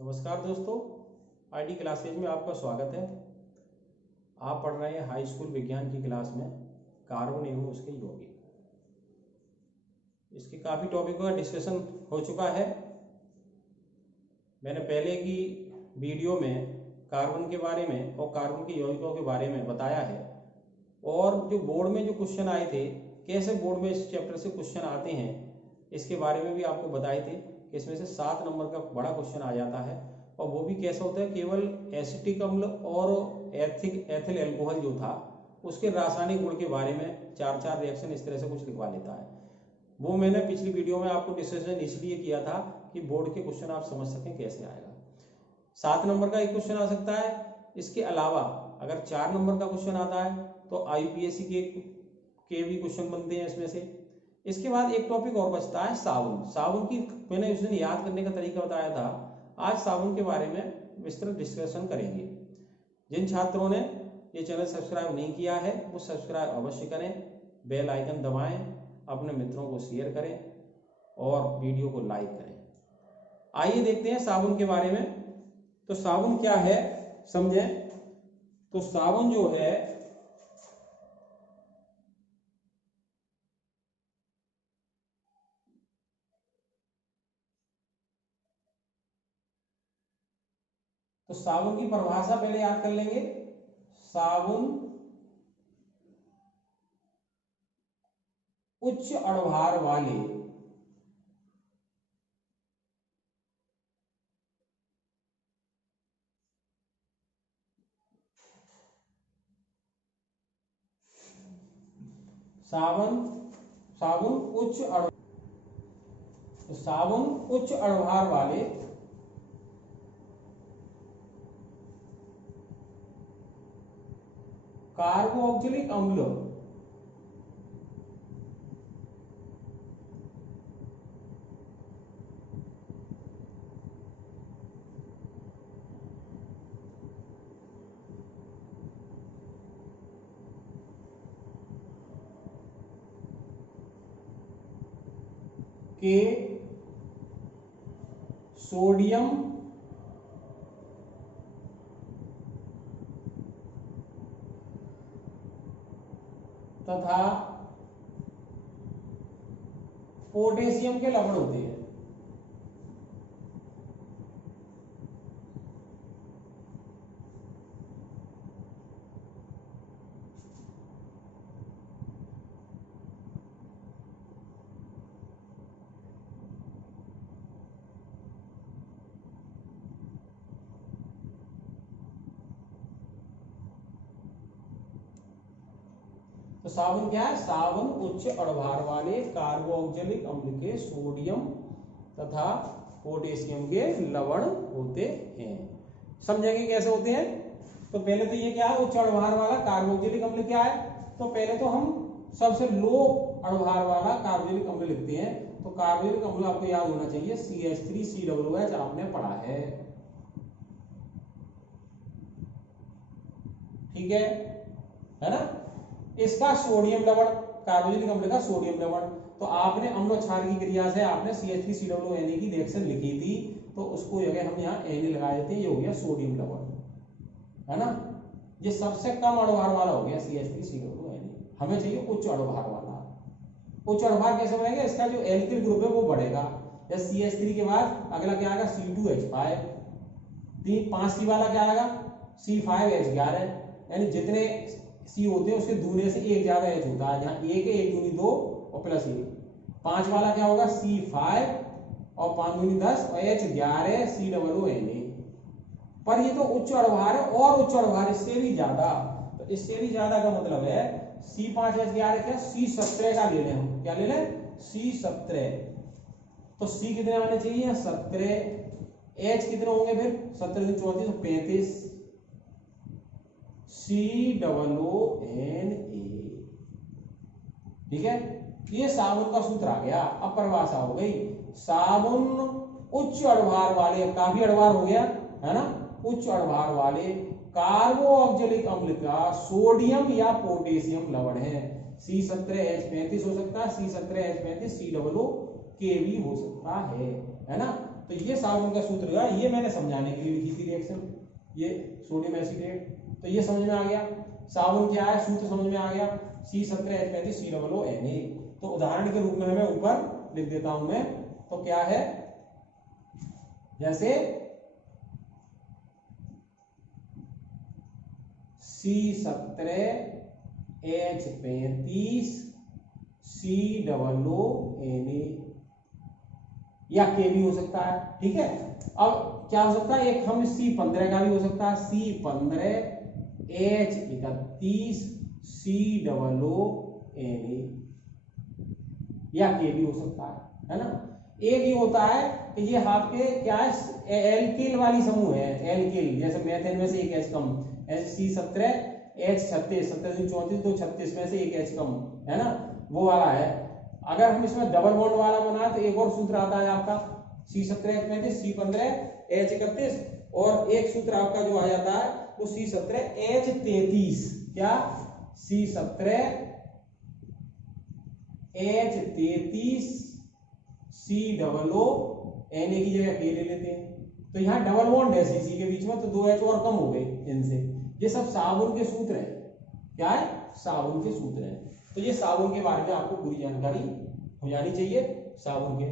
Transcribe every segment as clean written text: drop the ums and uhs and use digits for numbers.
नमस्कार दोस्तों, IT classes में आपका स्वागत है। आप पढ़ रहे हैं हाई स्कूल विज्ञान की क्लास में कार्बन एवं उसके यौगिक। इसके काफ़ी टॉपिकों का डिस्कशन हो चुका है। मैंने पहले की वीडियो में कार्बन के बारे में और कार्बन के यौगिकों के बारे में बताया है, और जो बोर्ड में जो क्वेश्चन आए थे, कैसे बोर्ड में इस चैप्टर से क्वेश्चन आते हैं, इसके बारे में भी आपको बताए थे कि इसमें से 7 नंबर का बड़ा क्वेश्चन आ जाता है। और वो भी कैसा होता है, केवल एसिटिक अम्ल और एथिल एल्कोहल जो था उसके रासायनिक गुण के बारे में 4 रिएक्शन इस तरह से कुछ लिखवा लेता है। वो मैंने पिछली वीडियो में आपको डिस्कशन इसलिए किया था कि बोर्ड के क्वेश्चन आप समझ सकें कैसे आएगा। 7 नंबर का एक क्वेश्चन आ सकता है। इसके अलावा अगर 4 नंबर का क्वेश्चन आता है तो IUPAC के भी क्वेश्चन बनते हैं इसमें से। इसके बाद एक टॉपिक और बचता है साबुन। साबुन की मैंने उस दिन याद करने का तरीका बताया था। आज साबुन के बारे में विस्तृत डिस्कशन करेंगे। जिन छात्रों ने ये चैनल सब्सक्राइब नहीं किया है वो सब्सक्राइब अवश्य करें, बेल आइकन दबाएं, अपने मित्रों को शेयर करें और वीडियो को लाइक करें। आइए देखते हैं साबुन के बारे में। तो साबुन क्या है समझें। तो साबुन जो है तो साबुन की परिभाषा पहले याद कर लेंगे। साबुन उच्च अणुभार वाले साबुन उच्च अणुभार वाले कार्बोक्जिलिक अम्ल के सोडियम तथा पोटेशियम के लवण होते हैं। तो साबुन क्या है? साबुन उच्च अणुभार वाले कार्बोक्जिलिक अम्ल के सोडियम तथा पोटेशियम के लवण होते हैं। समझेंगे कैसे होते हैं। तो पहले तो ये क्या है, उच्च अणुभार वाला कार्बोक्जिलिक अम्ल क्या है। तो पहले तो हम सबसे लो अणुभार वाला कार्बोक्जिलिक अम्ल लिखते हैं। तो कार्बोक्जिलिक अम्ल आपको याद होना चाहिए CH3COOH, आपने पढ़ा है, ठीक है ना। इसका सोडियम लवण, कार्बोक्जिलिक अम्ल का सोडियम लवण, तो आपने अम्ल क्षार की क्रिया से आपने CH3COONA की रिएक्शन लिखी थी, तो उसको जगह हम यहाँ Na लगा देते हैं, ये हो गया सोडियम लवण, है ना। ये सबसे कम अणुभार वाला हो गया CH3COONA। हमें चाहिए उच्च अणुभार वाला। उच्च अणुभार कैसे बनेगा? इसका जो एल्किल ग्रुप है वो बढ़ेगा। जैसे CH3 के बाद अगला क्या आएगा? C2H5। 5C वाला क्या आएगा? C5H11। यानी जितने C होते हैं उसके दूने से एक ज्यादा H होता है। जहां एक है, एक दूनी 2 और प्लस 1। 5 वाला क्या होगा? C5 और 5 दूनी 10 और H11 COONA। पर ये तो उच्च अणुभार है, और उच्च अणुभार इससे भी ज्यादा। तो इससे भी ज्यादा का मतलब है C5H11 क्या? C17 का ले लें हम। क्या ले लें? C17। तो C कितने आने चाहिए? 17। H कितने होंगे फिर? 17 34 35 COONA। ठीक है, ये साबुन का सूत्र आ गया। अब परिभाषा हो गई। साबुन उच्च अणुभार वाले, काफी अणुभार हो गया है ना, उच्च अणुभार वाले कार्बोक्जिलिक अम्ल का सोडियम या पोटेशियम लवण है। C17H35 हो सकता है, C17H35 COOK भी हो सकता है ना। तो ये साबुन का सूत्र हुआ, ये मैंने समझाने के लिए लिखी थी रिएक्शन, ये सोडियम एसीटेट। तो ये समझ में आ गया, साबुन क्या है, सूत्र समझ में आ गया, C17H35COO Na। तो उदाहरण के रूप में मैं ऊपर लिख देता हूं मैं, तो क्या है, जैसे C17H35COO या के भी हो सकता है, ठीक है। अब क्या हो सकता है, एक हम C15 का भी हो सकता है, C15H31COO Na या के भी हो सकता है ना। एक ही होता है कि ये आपके क्या है, एल्किल वाली समूह है, एल्किल, जैसे मेथेन में से एक H कम, C17H36, 37 तो 36 में से एक H कम है ना, वो वाला है। अगर हम इसमें डबल बॉन्ड वाला बनाए तो एक और सूत्र आता है आपका C17H35 C15H31, और एक सूत्र आपका जो आ जाता है वो C17H33, क्या, C17H33COO Na की जगह के ले लेते हैं। तो यहाँ डबल बॉन्ड है CC के बीच में, तो 2 H और कम हो गए इनसे। ये सब साबुन के सूत्र है, क्या है, साबुन के सूत्र है। तो ये साबुन के बारे में आपको पूरी जानकारी हो जानी चाहिए साबुन के।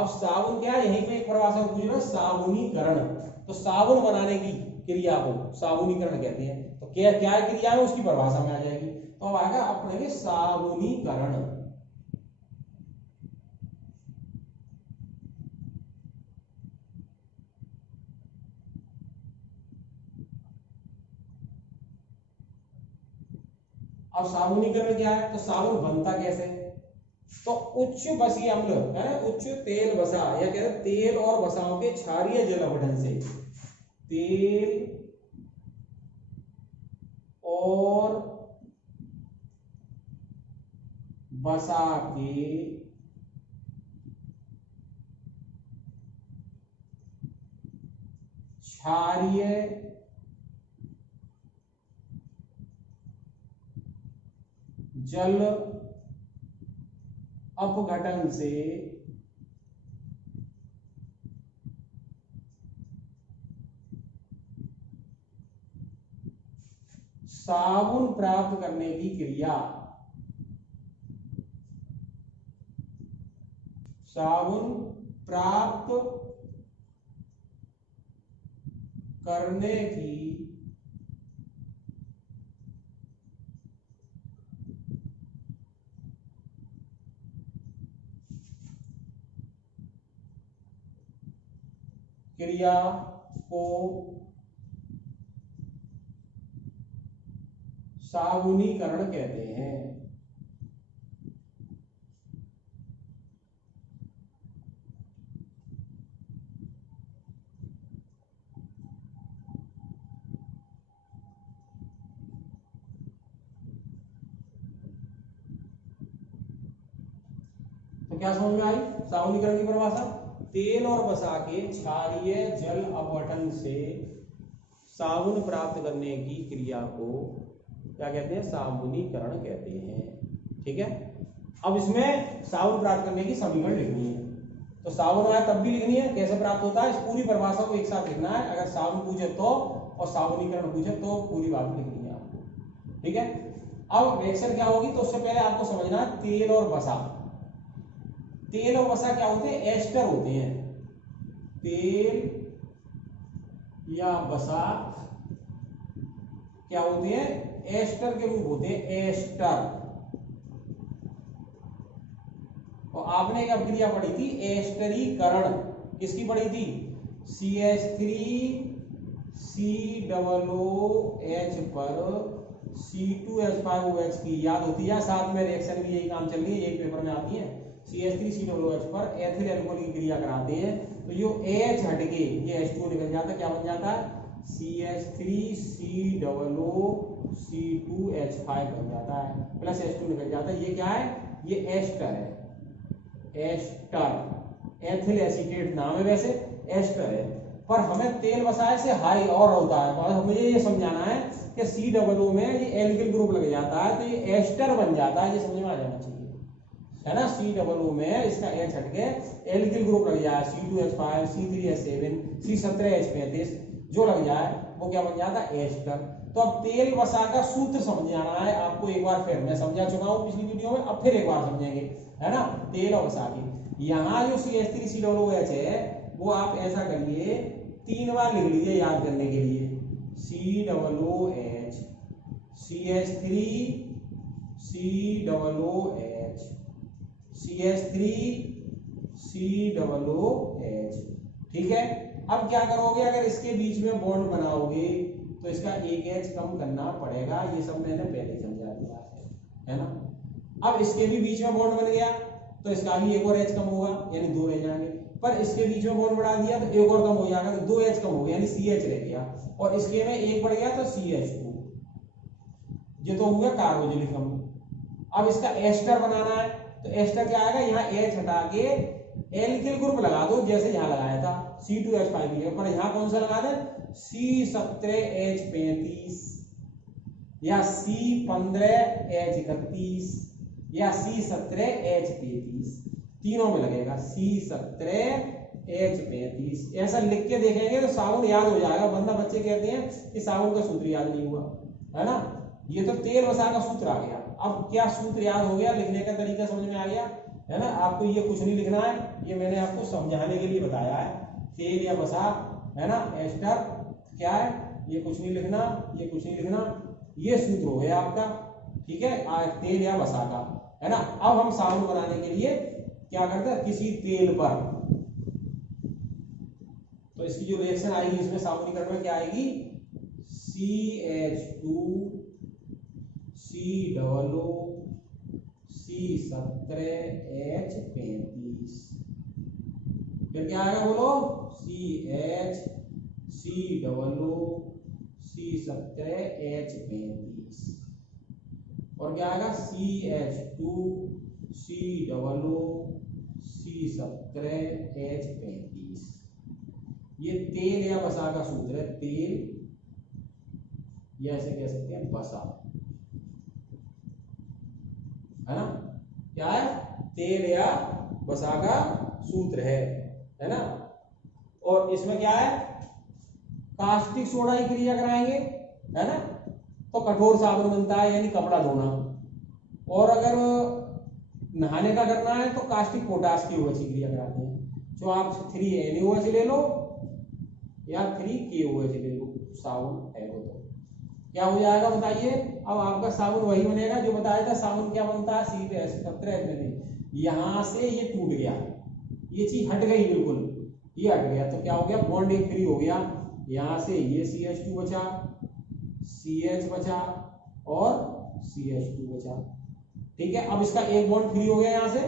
अब साबुन क्या है, यहीं पे एक परिभाषा पूछ रहा है, साबुनीकरण। तो साबुन बनाने की क्रिया को साबुनीकरण कहते हैं। तो क्या क्या क्रिया है उसकी परिभाषा में आ जाएगी। तो अब आएगा अपने साबुनीकरण। अब साबुनीकरण क्या है, तो साबुन बनता कैसे, तो उच्च बसीय अम्ल है ना, उच्च तेल वसा, या कह रहे तेल और वसाओं के क्षारीय जल अपघटन से, तेल और वसा के क्षारीय जल अपघटन से साबुन प्राप्त करने की क्रिया, साबुन प्राप्त करने की क्रिया को साबुनीकरण कहते हैं। तो क्या समझ में आई साबुनीकरण की परिभाषा, तेल और वसा के क्षारीय जल अपघटन से साबुन प्राप्त करने की क्रिया को क्या कहते हैं, साबुनीकरण कहते हैं। ठीक है, अब इसमें साबुन प्राप्त करने की समीकरण लिखनी है। तो साबुन आया तब भी लिखनी है, कैसे प्राप्त होता है, इस पूरी परिभाषा को एक साथ लिखना है। अगर साबुन पूछे तो और साबुनीकरण पूछे तो पूरी बात लिखनी है आपको। ठीक है, अब रिएक्शन क्या होगी, तो उससे पहले आपको समझना है तेल और वसा। तेल और वसा क्या होते हैं, एस्टर होते हैं। तेल या वसा क्या होते हैं, एस्टर के रूप होते हैं, एस्टर। और आपने एक अभिक्रिया पढ़ी थी एस्टरीकरण, किसकी पढ़ी थी, CH3COOH पर C2H5OH की, याद होती है, साथ में रिएक्शन भी यही काम चल रही है, यही पेपर में आती है। CH3COOH पर एथिल अल्कोहल की क्रिया कराते हैं, तो ये H हटके ये H2 निकल जाता है, क्या बन जाता है, CH3COO-C2H5 बन जाता है, प्लस H2 निकल जाता है। ये क्या है, ये एस्टर है, एस्टर, एथिल एसीटेट नाम है, वैसे एस्टर है। पर हमें तेल वसाए से हाई और होता है, और हमें ये समझाना है कि COO में ये एल्किल ग्रुप लग जाता है, तो ये एस्टर बन जाता है, ये समझ में आ जाना चाहिए। है ना, COO में इसका H हट के एल्किल ग्रुप लग जाए, C2H5, C3H7, C17H35 जो लग जाए वो क्या बन जाता है, एस्टर। तो अब तेल वसा का सूत्र समझ जाना है आपको, एक बार फिर मैं समझा चुका हूं पिछली वीडियो में, अब फिर एक बार समझेंगे, है ना। तेल और वसा की यहाँ जो CH3COOH है वो आप ऐसा करिए 3 बार लिख लीजिए याद करने के लिए, COOH, CH3, COOH, CH3, COOH, ठीक है। अब क्या करोगे, अगर इसके बीच में बॉन्ड बनाओगे तो इसका एक H कम करना पड़ेगा, ये सब मैंने पहले समझा दिया है ना। अब इसके भी बीच में बॉन्ड बन गया तो इसका भी एक और H कम होगा, यानी 2 रह जाएंगे। पर इसके बीच में बॉन्ड बढ़ा दिया तो एक और कम हो जाएगा, तो 2 H कम हो गया, यानी CH रह गया, और इसके में एक बढ़ गया तो CH2, ये तो हो गया कार्बोक्सिलिक अम्ल। अब इसका एस्टर बनाना है तो एस्टर क्या आएगा, यहाँ H हटा के एल्किल ग्रुप लगा दो, जैसे यहाँ लगाया था C2H5, पर यहाँ कौन सा लगा दे, C17H35 या C15H31 या C17H33, तीनों में लगेगा C17H35। ऐसा लिख के देखेंगे तो साबुन याद हो जाएगा, वरना बच्चे कहते हैं कि साबुन का सूत्र याद नहीं हुआ, है ना। ये तो तेल वसा का सूत्र आ गया। अब क्या सूत्र याद हो गया, लिखने का तरीका समझ में आ गया, है ना। आपको ये कुछ नहीं लिखना है, ये मैंने आपको समझाने के लिए बताया है। तेल या वसा, है ना, एस्टर क्या है, ये कुछ नहीं लिखना, ये कुछ नहीं लिखना, ये सूत्र हो गया आपका, ठीक है, तेल या वसा का, है ना। अब हम साबुन बनाने के लिए क्या करते हैं, किसी तेल पर, तो इसकी जो रिएक्शन आएगी इसमें साबुनीकरण में क्या आएगी, CH2, COO, C17H35, फिर क्या आएगा बोलो, CH, COO, C17H35, और क्या आएगा, CH2, COO, C17H35। ये तेल या वसा का सूत्र है, तेल या ऐसे कह सकते हैं वसा, है ना। क्या है, तेल या वसा का सूत्र है ना। और इसमें क्या है, कास्टिक सोडा की क्रिया कराएंगे, है ना, तो कठोर साबुन बनता है, यानी कपड़ा धोना। और अगर नहाने का करना है तो कास्टिक पोटास की OH की क्रिया कराते हैं। जो आप 3NaOH ले लो या 3KOH ले लो, साबुन है वो, तो क्या हो जाएगा बताइए। अब आपका साबुन वही बनेगा जो बताया था, साबुन क्या बनता है, C17H35। यहां से ये टूट गया, ये चीज हट गई, बिल्कुल ये हट गया, तो क्या हो गया, बॉन्ड एक फ्री हो गया, यहां से ये CH2 बचा, CH बचा और CH2 बचा, ठीक है। अब इसका एक बॉन्ड फ्री हो गया यहां से,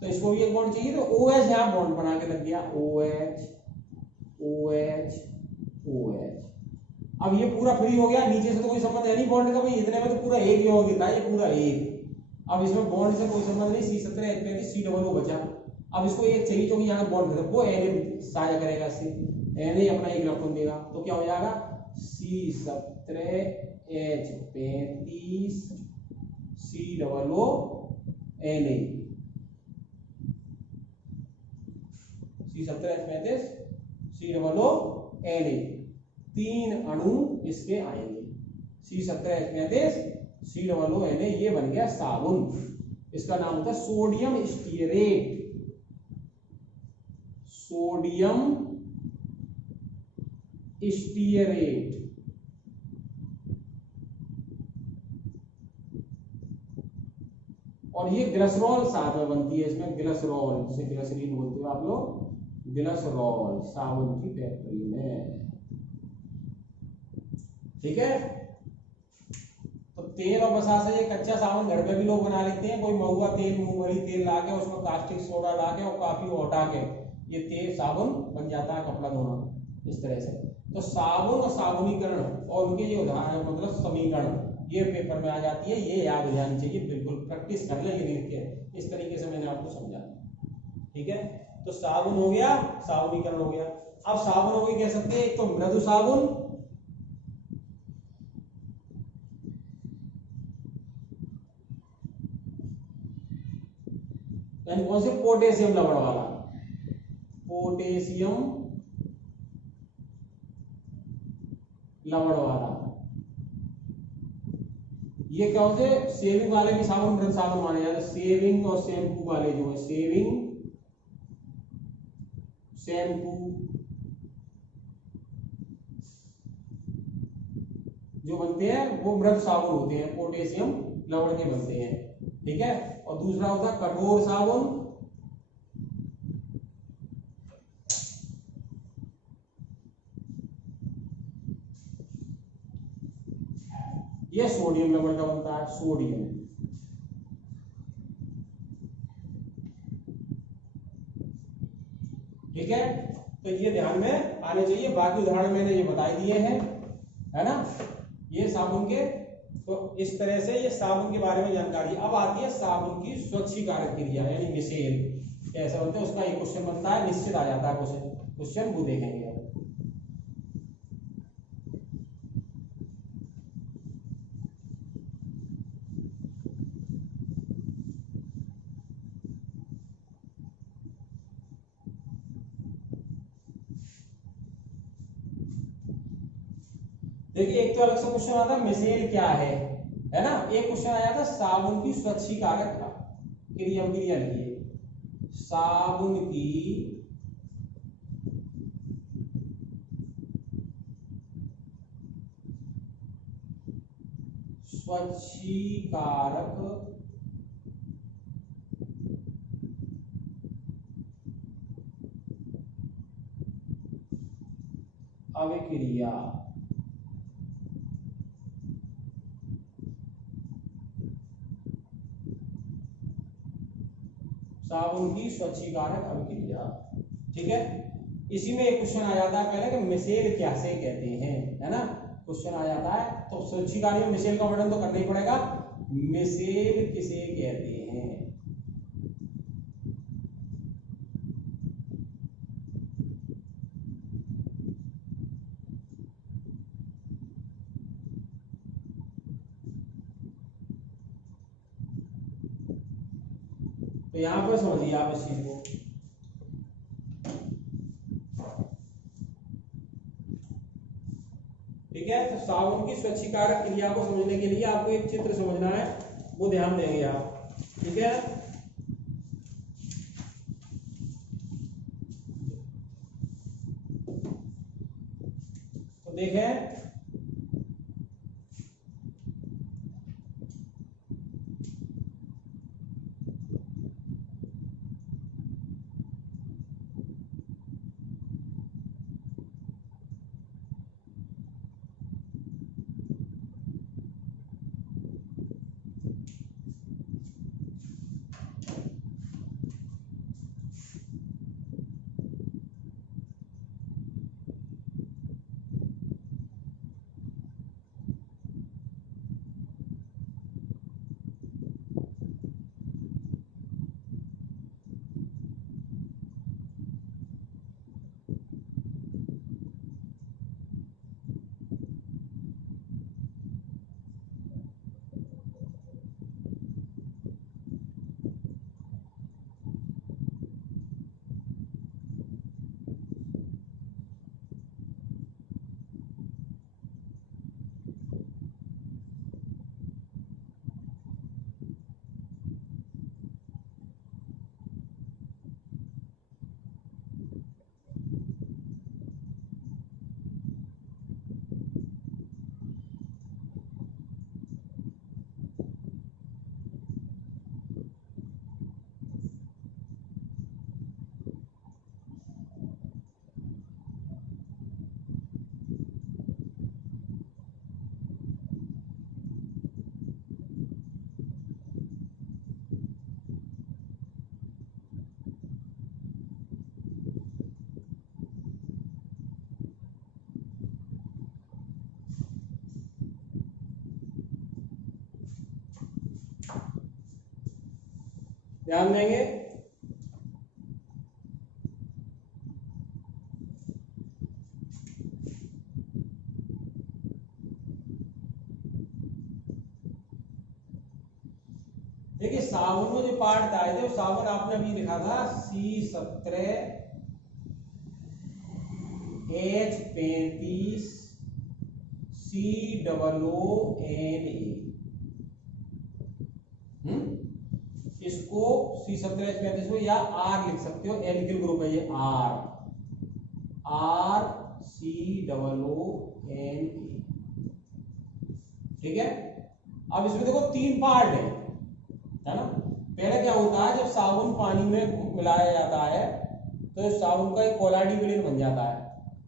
तो इसको भी एक बॉन्ड चाहिए, तो OH यहां बॉन्ड बना के लग गया, OH OH OH। अब ये पूरा फ्री हो गया, नीचे से तो कोई संबंध है नहीं बॉन्ड का, भाई इतने में तो पूरा एक यौगिक था, ये पूरा एक। अब इसमें बॉन्ड से कोई संबंध नहीं, C17H35 COO बचा। अब इसको एक चाहिए जो कि यहाँ बॉन्ड है, वो Na साझा करेगा इससे, Na अपना एक इलेक्ट्रॉन देगा, तो क्या हो जाएगा, C17H35 COO Na, C17H35 COO Na, 3 अणु इसके आएंगे, C17H35 COO Na, ये बन गया साबुन। इसका नाम होता है सोडियम स्टीयरेट, सोडियम स्टीयरेट। और ये ग्लिसरॉल साथ में बनती है, इसमें ग्लिसरॉल से ग्लिसरीन बोलते हो आप लोग, ग्लिसरॉल साबुन की फैक्ट्री में, ठीक है। तो तेल और वसा से ये कच्चा साबुन घर पे भी लोग बना लेते हैं, कोई महुआ तेल, मूंगफली तेल ला के उसमें कास्टिक सोडा ला के और काफी हटा के ये तेल साबुन बन जाता है, कपड़ा धोना इस तरह से। तो साबुन और साबुनीकरण और उनके ये उदाहरण मतलब समीकरण ये पेपर में आ जाती है, ये याद हो जानी चाहिए, बिल्कुल प्रैक्टिस कर लेंगे लिख के, इस तरीके से मैंने आपको समझा, ठीक है। तो साबुन हो गया, साबुनीकरण हो गया। अब साबुन हो गई कह सकते हैं, एक तो मृदु साबुन, यानी कौन से, पोटेशियम लवण वाला, पोटेशियम लवण वाला। ये क्या होते हैं, शेविंग वाले भी साबुन मृत साबुन माने जाते हैं, शेविंग और शैम्पू वाले जो है, शेविंग शैम्पू जो बनते हैं वो मृत साबुन होते हैं, पोटेशियम लवण के बनते हैं, ठीक है। और दूसरा होता है कठोर साबुन, ये सोडियम लवण का बनता है, सोडियम, ठीक है। तो ये ध्यान में आने चाहिए, बाकी उदाहरण मैंने ये बता दिए हैं, है ना, ये साबुन के। तो इस तरह से ये साबुन के बारे में जानकारी। अब आती है साबुन की स्वच्छीकारक क्रिया यानी मिसेल, कैसे बनते हैं उसका एक क्वेश्चन बनता है, निश्चित आ जाता है क्वेश्चन, वो देखेंगे अब। देखिए एक तो अलग से क्वेश्चन आता है मिसेल क्या है ना। एक क्वेश्चन आया था साबुन की स्वच्छीकारक क्रिया, क्रिया लिखिए, साबुन की स्वच्छीकारक अभिक्रिया। साबुन की स्वच्छीकारक अभिक्रिया, ठीक है। इसी में एक क्वेश्चन आ जाता है पहले कि मिसेल कैसे कहते हैं, है ना, क्वेश्चन आ जाता है। तो स्वच्छीकारी में मिसेल का वर्णन तो करना ही पड़ेगा, मिसेल किसे कहते हैं। तो यहां पर समझिए आप इस चीज को, ठीक है। तो साबुन की स्वच्छीकारक क्रिया को समझने के लिए आपको एक चित्र समझना है, वो ध्यान देंगे आप, ठीक है। तो देखें, ध्यान देंगे। देखिए साबुन में जो पार्ट आए थे, साबुन आपने अभी लिखा था C17H35 COONA। इसको C17H35 में या R लिख सकते हो, एल्किल ग्रुप है ये, RCOONA। ठीक है। अब इसमें देखो 3 पार्ट है ना। पहले क्या होता है, जब साबुन पानी में मिलाया जाता है तो साबुन का एक कोलाडिविलिन बन जाता है।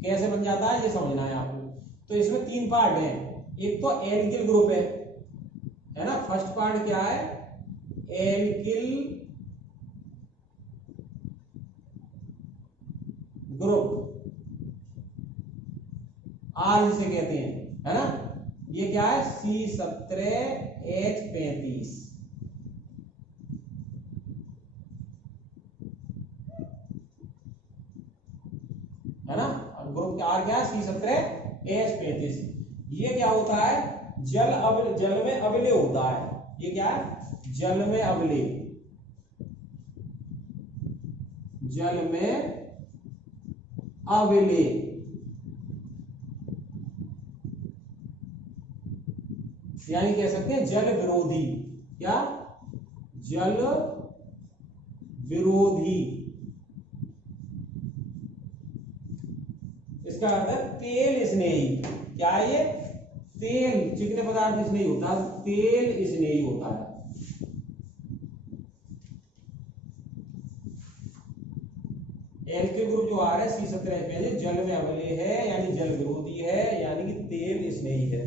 कैसे बन जाता है ये समझना है आपको। तो इसमें 3 पार्ट हैं। एक तो एल्किल ग्रुप है ना। फर्स्ट पार्ट क्या है, एल्किल ग्रुप, आर जिसे कहते हैं, है ना। ये क्या है, C17H35, है ना। ग्रुप का आर क्या है, C17H35। ये क्या होता है, जल में अविलय होता है। ये क्या है, जल में अविलय, जल में अविलय, यानी कह सकते हैं जल विरोधी। क्या, जल विरोधी। इसका अर्थ है तेल स्नेही। क्या है ये, तेल, चिकने पदार्थ स्नेही होता है, तेल स्नेही होता है। एल्किल ग्रुप जो आ रहा है C17H35 जल में अम्लीय है, यानी जल विरोधी है, यानी कि तेल स्नेही है,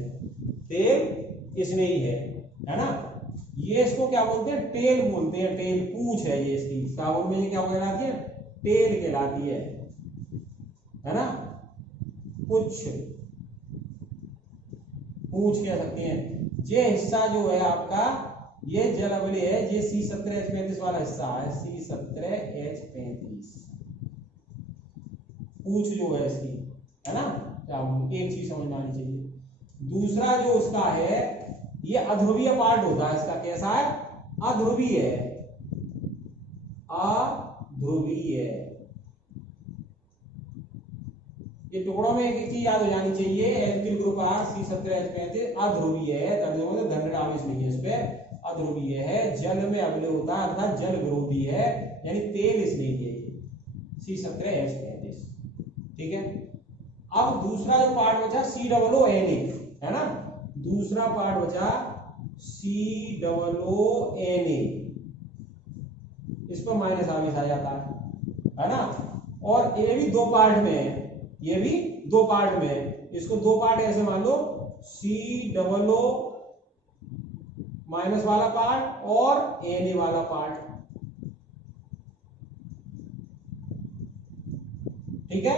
तेल स्नेही है ना। ये इसको क्या बोलते हैं, टेल बोलते हैं, टेल, पूंछ है ये इसकी। साबुन में ये क्या कहलाती है, टेल कहलाती है ना। पूंछ कह सकते हैं। ये हिस्सा जो है आपका, ये जल अम्लीय है, ये C17H35 वाला हिस्सा है, C17H35 पूंछ जो है इसकी, है ना। एक चीज समझ में आनी चाहिए। दूसरा जो उसका है, ये अध्रुवीय पार्ट होता है इसका। कैसा है, अध्रुवीय है, अध्रुवीय। ये टुकड़ों में एक चीज याद हो जानी चाहिए, एल्किल ग्रुप आर C17H35 अध्रुवीय है, धन आवेश नहीं है इस पे, अध्रुवीय है, जल में अम्लीय होता है अर्थात जल विरोधी है, यानी तेल स्नेही है C17H35। ठीक है। अब दूसरा जो पार्ट बचा COONA, है ना। दूसरा पार्ट बचा COONA, इस पर माइनस आवेश आ जाता है ना। और ये भी 2 पार्ट में है, ये भी 2 पार्ट में है। इसको 2 पार्ट ऐसे मान लो, COO माइनस वाला पार्ट और Na वाला पार्ट। ठीक है,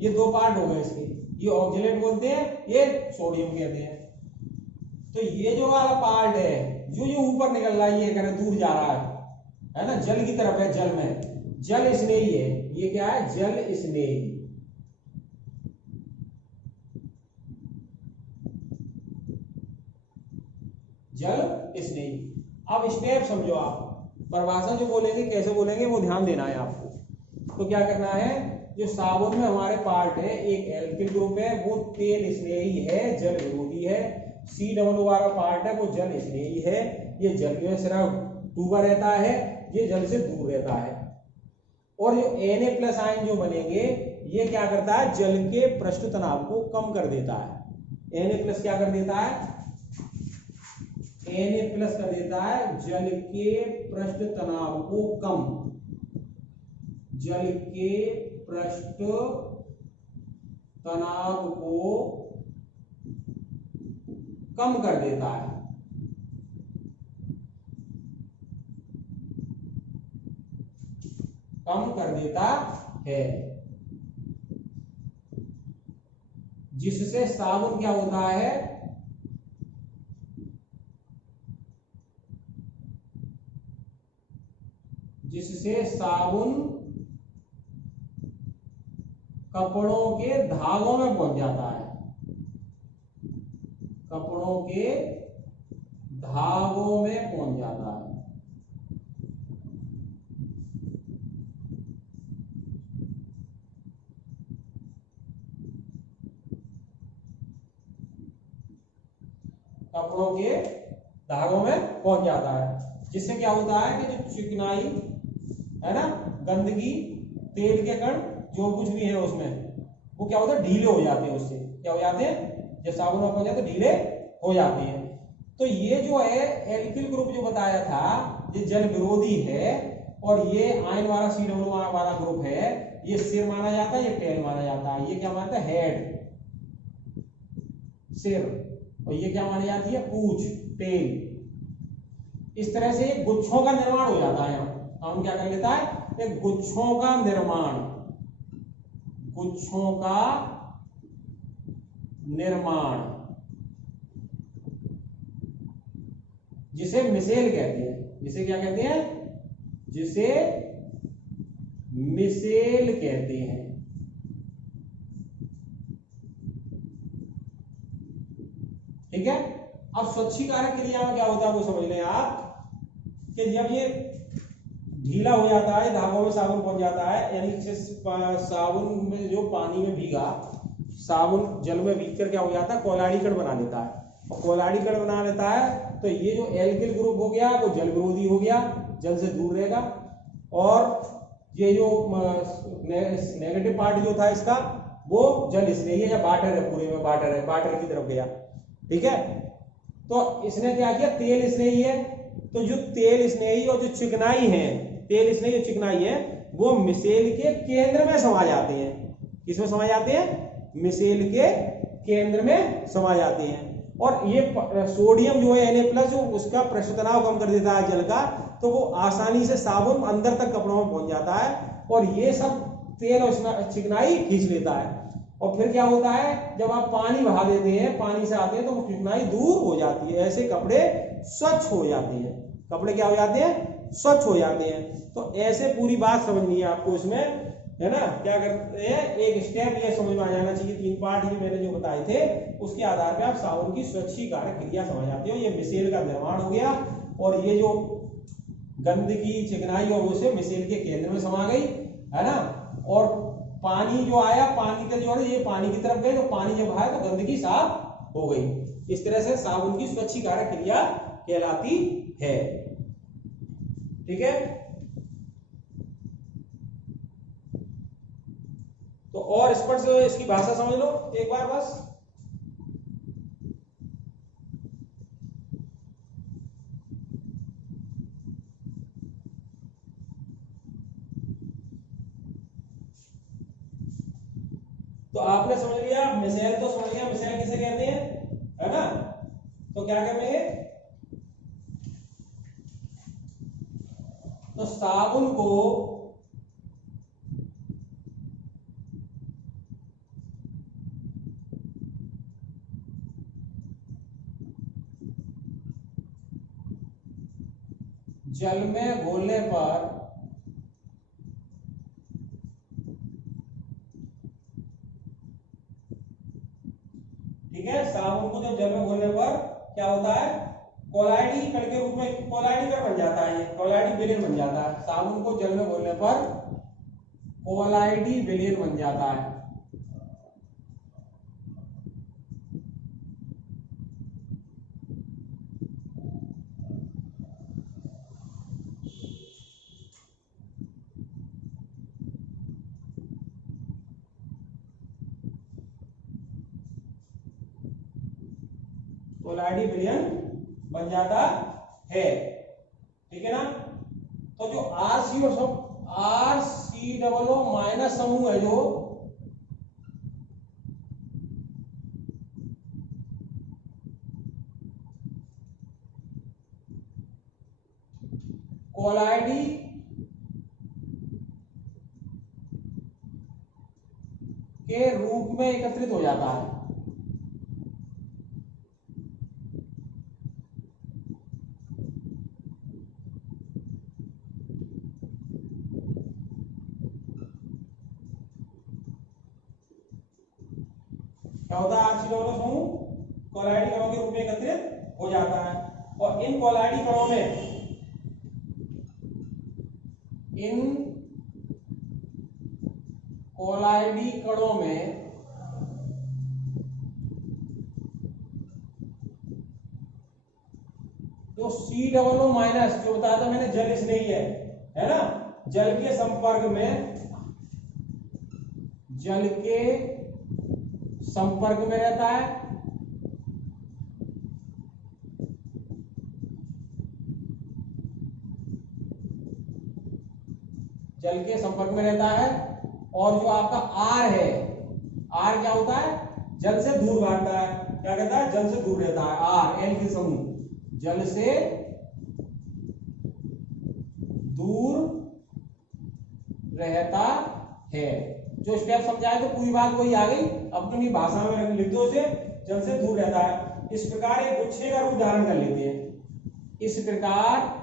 ये 2 पार्ट हो गए इसके। ये ऑक्जेलेट बोलते हैं, ये सोडियम कहते हैं। तो ये जो वाला पार्ट है, जो ऊपर निकल रहा है, ये करे दूर जा रहा है ना, जल की तरफ है, जल में, जल स्नेही है। ये क्या है, जल स्नेही, जल स्नेही। अब स्टेप समझो आप, परिभाषा जो बोलेंगे कैसे बोलेंगे वो ध्यान देना है आपको। तो क्या करना है, जो साबुन में हमारे पार्ट है, एक एल्किल ग्रुप है, वो तेल स्नेही है, जल विरोधी है। COO वाला पार्ट है, वो जल स्नेही है, ये जल में सिर्फ डूबा रहता है, ये जल से दूर रहता है। और जो Na+ आयन जो बनेंगे, ये क्या करता है, जल के पृष्ठ तनाव को कम कर देता है। Na+ क्या कर देता है, Na+ कर देता है जल के पृष्ठ तनाव को कम, जल के पृष्ठ तनाव को कम कर देता है। कम कर देता है, जिससे साबुन क्या होता है, जिससे साबुन कपड़ों के धागों में पहुंच जाता है, कपड़ों के धागों में पहुंच जाता है। कपड़ों के धागों में पहुंच जाता है, जिससे क्या होता है कि जो चिकनाई है ना, गंदगी, तेल के कण, जो कुछ भी है उसमें, वो क्या होता है, ढीले हो जाते हैं। उससे क्या हो जाते हैं, जब साबुन में पहुंच जाते हैं ढीले हो जाते हैं। तो ये जो है एल्किल ग्रुप जो बताया था, ये जल विरोधी है, और ये आयन वाला COO वाला ग्रुप है, ये सिर माना जाता है, ये टेल माना जाता है। ये क्या मानता है, हेड, सिर, और ये क्या मानी जाती है, पूंछ, टेल। इस तरह से गुच्छों का निर्माण हो जाता है। हम क्या कर लेता है, एक गुच्छों का निर्माण, गुच्छों का निर्माण, जिसे मिसेल कहते हैं। जिसे क्या कहते हैं, जिसे मिसेल कहते हैं। ठीक है। अब स्वच्छीकारक क्रिया में क्या होता है वो समझ लें आप, कि जब ये ढीला हो जाता है, धागों में साबुन पहुंच जाता है, यानी साबुन में जो पानी में भीगा, साबुन जल में भीग कर क्या हो जाता है, कोलाडी कण बना लेता है। और कोलाडी कण बना लेता है तो ये जो एल्किल ग्रुप हो गया वो जल विरोधी हो गया, जल से दूर रहेगा। और ये जो नेगेटिव पार्ट जो था इसका, वो जल स्नेही है, या वाटर है, पूरे में वाटर है, वाटर की तरफ गया। ठीक है। तो इसने क्या किया, तेल स्नेही है, तो जो तेल स्नेही और जो चिकनाई है, तेल स्नेही और चिकनाई है, वो मिसेल के केंद्र में समा जाते हैं। किसमें समा जाते हैं, मिसेल के केंद्र में समा जाते हैं। और ये सोडियम जो है Na+, जो उसका पृष्ठ तनाव कम कर देता है जल का, तो वो आसानी से साबुन अंदर तक कपड़ों में पहुंच जाता है, और ये सब तेल और चिकनाई खींच लेता है। और फिर क्या होता है, जब आप पानी बहा देते हैं, पानी से आते हैं, तो वो चिकनाई दूर हो जाती है। ऐसे कपड़े स्वच्छ हो जाते हैं। कपड़े क्या हो जाते हैं, स्वच्छ हो जाते हैं। तो ऐसे पूरी बात समझनी है आपको इसमें, है ना। क्या करते हैं, एक स्टेप ये समझ में आ जाना चाहिए, 3 पार्ट ये मैंने जो बताए थे, उसके आधार पे आप साबुन की स्वच्छीकारक क्रिया समझ जाते हो। ये मिसेल का निर्माण हो गया, और ये जो गंदगी, चिकनाई और वो से मिसेल के केंद्र में समा गई, है ना। और पानी जो आया, पानी का जो है ये पानी की तरफ गए, तो पानी जब आया तो गंदगी साफ हो गई। इस तरह से साबुन की स्वच्छीकारक क्रिया कहलाती है। ठीक है। तो और स्पष्ट इसकी भाषा समझ लो एक बार बस। तो आपने समझ लिया, मिसेल तो समझ लिया, मिसेल किसे कहते हैं, है ना। तो क्या करेंगे, तो साबुन को जल में घोलने पर ठीक है, साबुन को जब जल में घोलने पर क्या होता है, कोलाइडी कण के रूप में कोलाइडी कण बन जाता है, ये कोलाइडी विलयन बन जाता है। साबुन को जल में घोलने पर कोलाइडी विलयन बन जाता है। कोलाइडी विलयन बन जाता है। ठीक है ना। तो जो RCO माइनस समूह है, जो कोलाइडी के रूप में एकत्रित हो जाता है। क्या होता है, RCO समूह कोलाइडी कणों के रूप में एकत्रित हो जाता है। और इन कोलाइडी कणों में तो COO माइनस जो बताया था मैंने जल स्नेही है ना, जल के संपर्क में रहता है, जल के संपर्क में रहता है। और जो आपका R है, R क्या होता है, जल से दूर भागता है, क्या कहता है, जल से दूर रहता है। R L के समूह, जल से दूर रहता है। जो स्टेप समझाए तो पूरी बात वही आ गई, अपनी भाषा में लिख दो उसे, जल से दूर रहता है। इस प्रकार एक गुच्छे का रूप धारण कर लेते हैं। इस प्रकार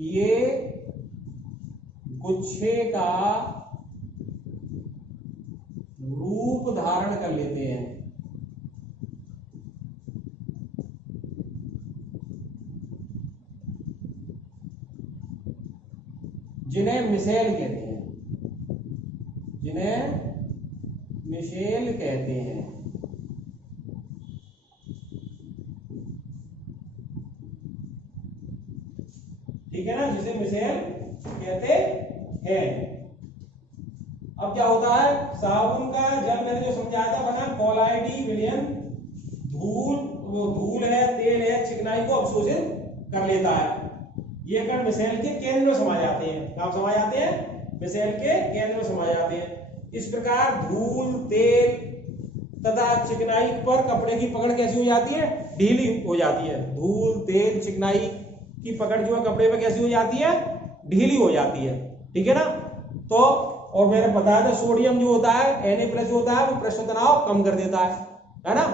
ये गुच्छे का रूप धारण कर लेते हैं। जिन्हें मिसेल कहते हैं, जिन्हें मिसेल कहते हैं। ठीक है ना, जिसे मिसेल कहते हैं। अब क्या होता है, साबुन का जल मैंने जो समझाया था बना कोलाइडी विलयन, धूल है, तेल है, चिकनाई को अवशोषित कर लेता है। ये कण मिसेल के केंद्र में समा जाते हैं। कहां समा जाते हैं, मिसेल के केंद्र में समा जाते हैं। इस प्रकार धूल, तेल तथा चिकनाई पर कपड़े की पकड़ कैसी हो जाती है, ढीली हो जाती है। धूल, तेल, चिकनाई की पकड़ जो है कपड़े पे कैसी हो जाती है, ढीली हो जाती है। ठीक है ना। तो और मैंने बताया था सोडियम जो होता है Na+ जो होता है वो पृष्ठ तनाव कम कर देता है ना,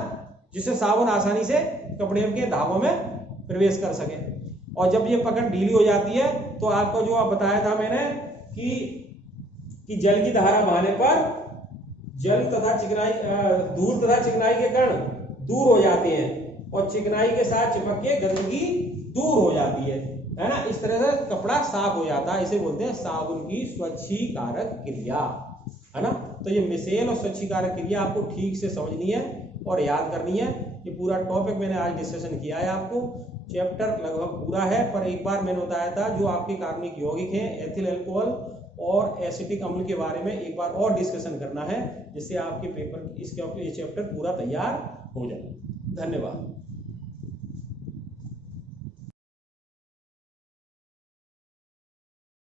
जिससे साबुन आसानी से कपड़े के धागों में प्रवेश कर सके। और जब ये पकड़ ढीली हो जाती है तो आपको जो बताया था मैंने कि जल की धारा बहाने पर जल तथा चिकनाई, धूल तथा चिकनाई के कण दूर हो जाते हैं और चिकनाई के साथ चिपक के गंदगी दूर हो जाती है ना। इस तरह से कपड़ा साफ हो जाता है। इसे बोलते हैं साबुन की स्वच्छीकारक क्रिया, है ना। तो ये मिसेल और स्वच्छीकारक क्रिया आपको ठीक से समझनी है और याद करनी है। ये पूरा टॉपिक मैंने आज डिस्कशन किया है। आपको चैप्टर लगभग पूरा है, पर एक बार मैंने बताया था जो आपके कार्बनिक यौगिक हैं, एथिल अल्कोहल और एसिटिक अम्ल के बारे में एक बार और डिस्कशन करना है, जिससे आपके पेपर इसके ये चैप्टर पूरा तैयार हो जाए। धन्यवाद।